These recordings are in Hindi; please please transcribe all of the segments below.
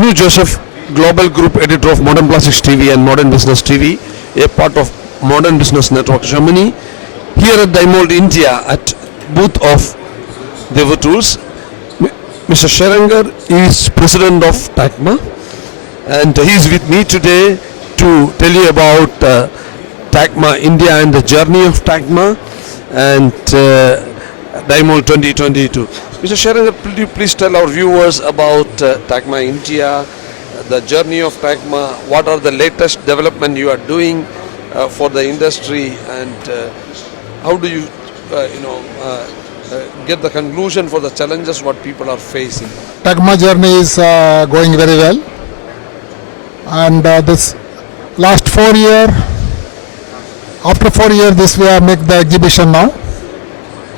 Shinu Joseph, Global Group Editor of Modern Plastics TV and Modern Business TV, a part of Modern Business Network Germany. Here at Daimold India at booth of Devo Tools, Mr. Scherenger is President of TACMA, and he is with me today to tell you about TACMA India and the journey of TACMA and Daimold 2022. Mr. Scherenger, could you please tell our viewers about TACMA India, the journey of TACMA, what are the latest development you are doing for the industry, and how do you, get the conclusion for the challenges what people are facing? TACMA journey is going very well, and this last 4 year, after 4 years, this we are make the exhibition now,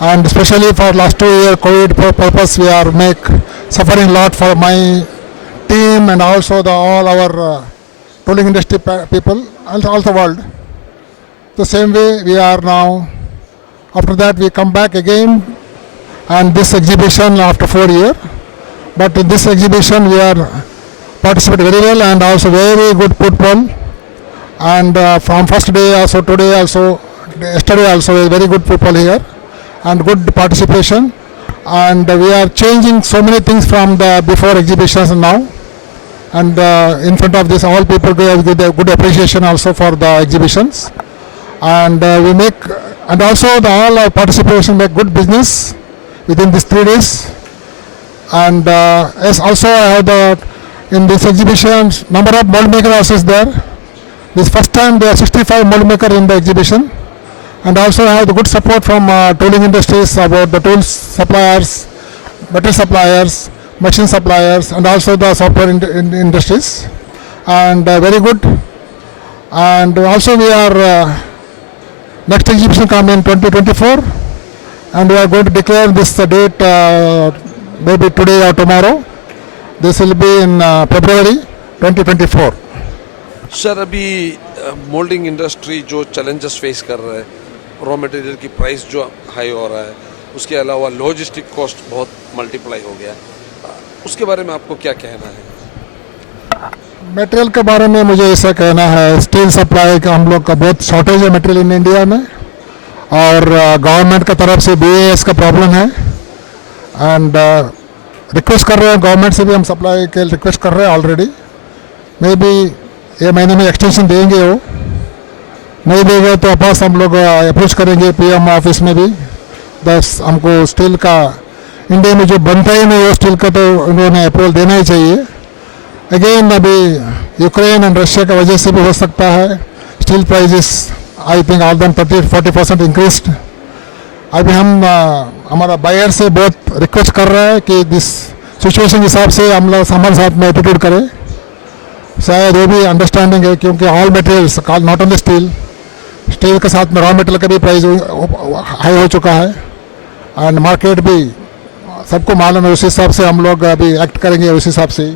and especially for last 2 year COVID purpose, we are suffering a lot for my team and also all our tooling industry people, all the world. The same way we are now. After that, we come back again, and this exhibition after 4 years. But in this exhibition, we are participate very well and also very good football. And from first day also, today also, yesterday also, very good football here and good participation. And we are changing so many things from the before exhibitions now. And in front of this, all people give a good appreciation also for the exhibitions. And we make, and also all our participation make good business within these 3 days. And as also I have in this exhibition, number of mold makers also is there. This first time there are 65 mold makers in the exhibition. And also I have the good support from tooling industries about the tools suppliers, material suppliers, machine suppliers, and also the software industries. And very good. And also we are next exhibition come in 2024, and we are going to declare this date maybe today or tomorrow. This will be in February 2024. Sir अभी मोल्डिंग इंडस्ट्री जो चैलेंजेस फेस कर रहा है, रॉ मटेरियल की प्राइस जो हाई हो रहा है, उसके अलावा लॉजिस्टिक कॉस्ट बहुत मल्टीप्लाई हो गया, उसके बारे में आपको क्या कहना है? मटेरियल के बारे में मुझे ऐसा कहना है, स्टील सप्लाई का हम लोग का बहुत शॉर्टेज है मटेरियल इन इंडिया में, और गवर्नमेंट का तरफ से BIS का प्रॉब्लम है, एंड रिक्वेस्ट कर रहे हैं गवर्नमेंट से भी, हम सप्लाई के रिक्वेस्ट कर रहे हैं ऑलरेडी. मे बी ये महीने में एक्सटेंशन देंगे, वो नहीं देंगे तो वापस हम लोग अप्रोच करेंगे PM ऑफिस में भी. बस हमको स्टील का इंडिया में जो बनता ही नहीं वो स्टील का, तो उन्होंने अप्रूवल देना ही चाहिए. अगेन अभी यूक्रेन एंड रशिया की वजह से भी हो सकता है steel prices I think all then 30-40% increase. अभी हम हमारा बायर से बहुत रिक्वेस्ट कर रहा है कि दिस सिचुएशन के हिसाब से हम लोग हमारे साथ में एटीट्यूड करें. शायद वो भी अंडरस्टैंडिंग है, क्योंकि all materials not only steel के साथ में रॉ मटेरियल का भी प्राइस हाई हो चुका है, एंड मार्केट भी सबको मालूम है. उस हिसाब से हम लोग अभी एक्ट करेंगे. उस हिसाब से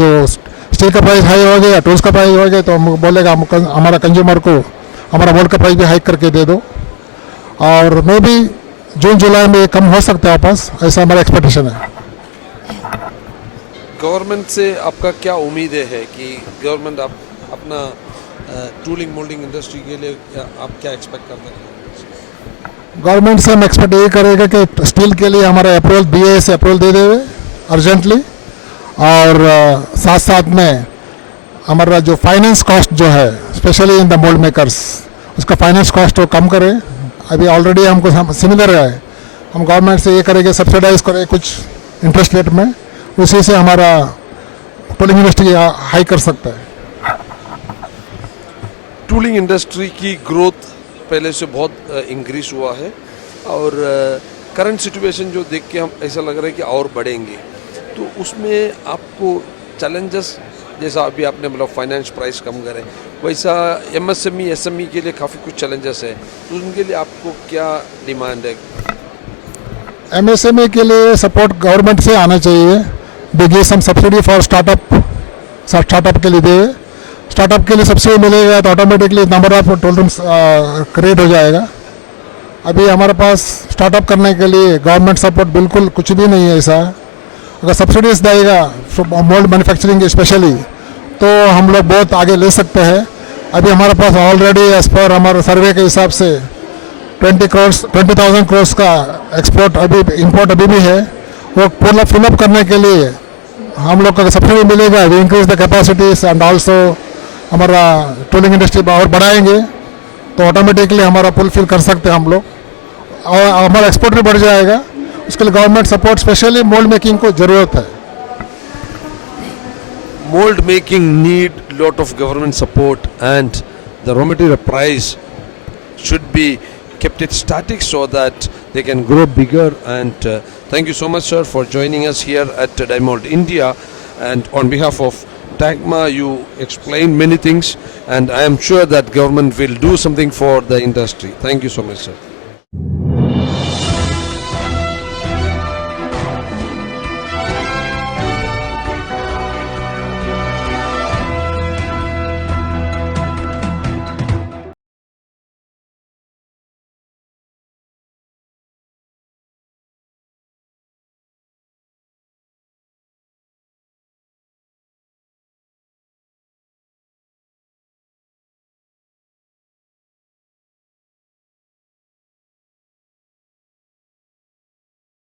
जो स्टील का प्राइस हाई हो गया, टूल्स का प्राइस हो गया, तो हम बोलेगा हमारा कंज्यूमर को हमारा मोल्ड का प्राइस भी हाइक करके दे दो. और मे भी जून जुलाई में कम हो सकता है वापस, ऐसा हमारा एक्सपेक्टेशन है. गवर्नमेंट से आपका क्या उम्मीद है कि गवर्नमेंट आप अपना टूलिंग मोल्डिंग इंडस्ट्री के लिए आप क्या एक्सपेक्ट करते हैं? गवर्नमेंट से हम एक्सपेक्ट यही करेगा कि स्टील के लिए हमारा अप्रूवल BIS से अप्रूवल दे देवे अर्जेंटली, और साथ साथ में हमारा जो फाइनेंस कॉस्ट जो है specially in the mould makers, उसका फाइनेंस कॉस्ट वो कम करे. अभी ऑलरेडी हमको सिमिलर है, हम गवर्नमेंट से ये करेंगे सब्सिडाइज करें कुछ इंटरेस्ट रेट में, उसी से हमारा टूलिंग इंडस्ट्री हाई कर सकता है. टूलिंग इंडस्ट्री की ग्रोथ पहले से बहुत इंक्रीज हुआ है, और करंट सिचुएशन जो देख के हम ऐसा लग रहा है कि और बढ़ेंगे. तो उसमें आपको चैलेंजेस, जैसा अभी आपने मतलब फाइनेंस प्राइस कम करें, वैसा MSME SME के लिए काफ़ी कुछ चैलेंजेस है, तो उनके लिए आपको क्या डिमांड है? MSME के लिए सपोर्ट गवर्नमेंट से आना चाहिए. देखिए सम सब्सिडी फॉर स्टार्टअप के लिए दे. स्टार्टअप के लिए सब्सिडी मिलेगा तो automatically number of tool rooms create हो जाएगा. अभी हमारे पास स्टार्टअप करने के लिए गवर्नमेंट सपोर्ट बिल्कुल कुछ भी नहीं है ऐसा. अगर सब्सिडीज देगा मोल्ड मैन्युफैक्चरिंग स्पेशली, तो हम लोग बहुत आगे ले सकते हैं. अभी हमारे पास ऑलरेडी एज पर हमारे सर्वे के हिसाब से 20,000 करोड़ का एक्सपोर्ट इंपोर्ट अभी भी है. वो पूरा फिलअप करने के लिए हम लोग को सब्सिडी मिलेगा. We increase the capacities and also हमारा टूलिंग इंडस्ट्री और बढ़ाएंगे, तो ऑटोमेटिकली हमारा फुलफिल कर सकते हैं हम लोग, और हमारा एक्सपोर्ट भी बढ़ जाएगा. उसके लिए government support specially mould making को ज़रूरत है. Mold making need lot of government support, and the raw material price should be kept it static so that they can grow bigger. And thank you so much, sir, for joining us here at Dymold India. And on behalf of TAGMA, you explained many things, and I am sure that government will do something for the industry. Thank you so much, sir.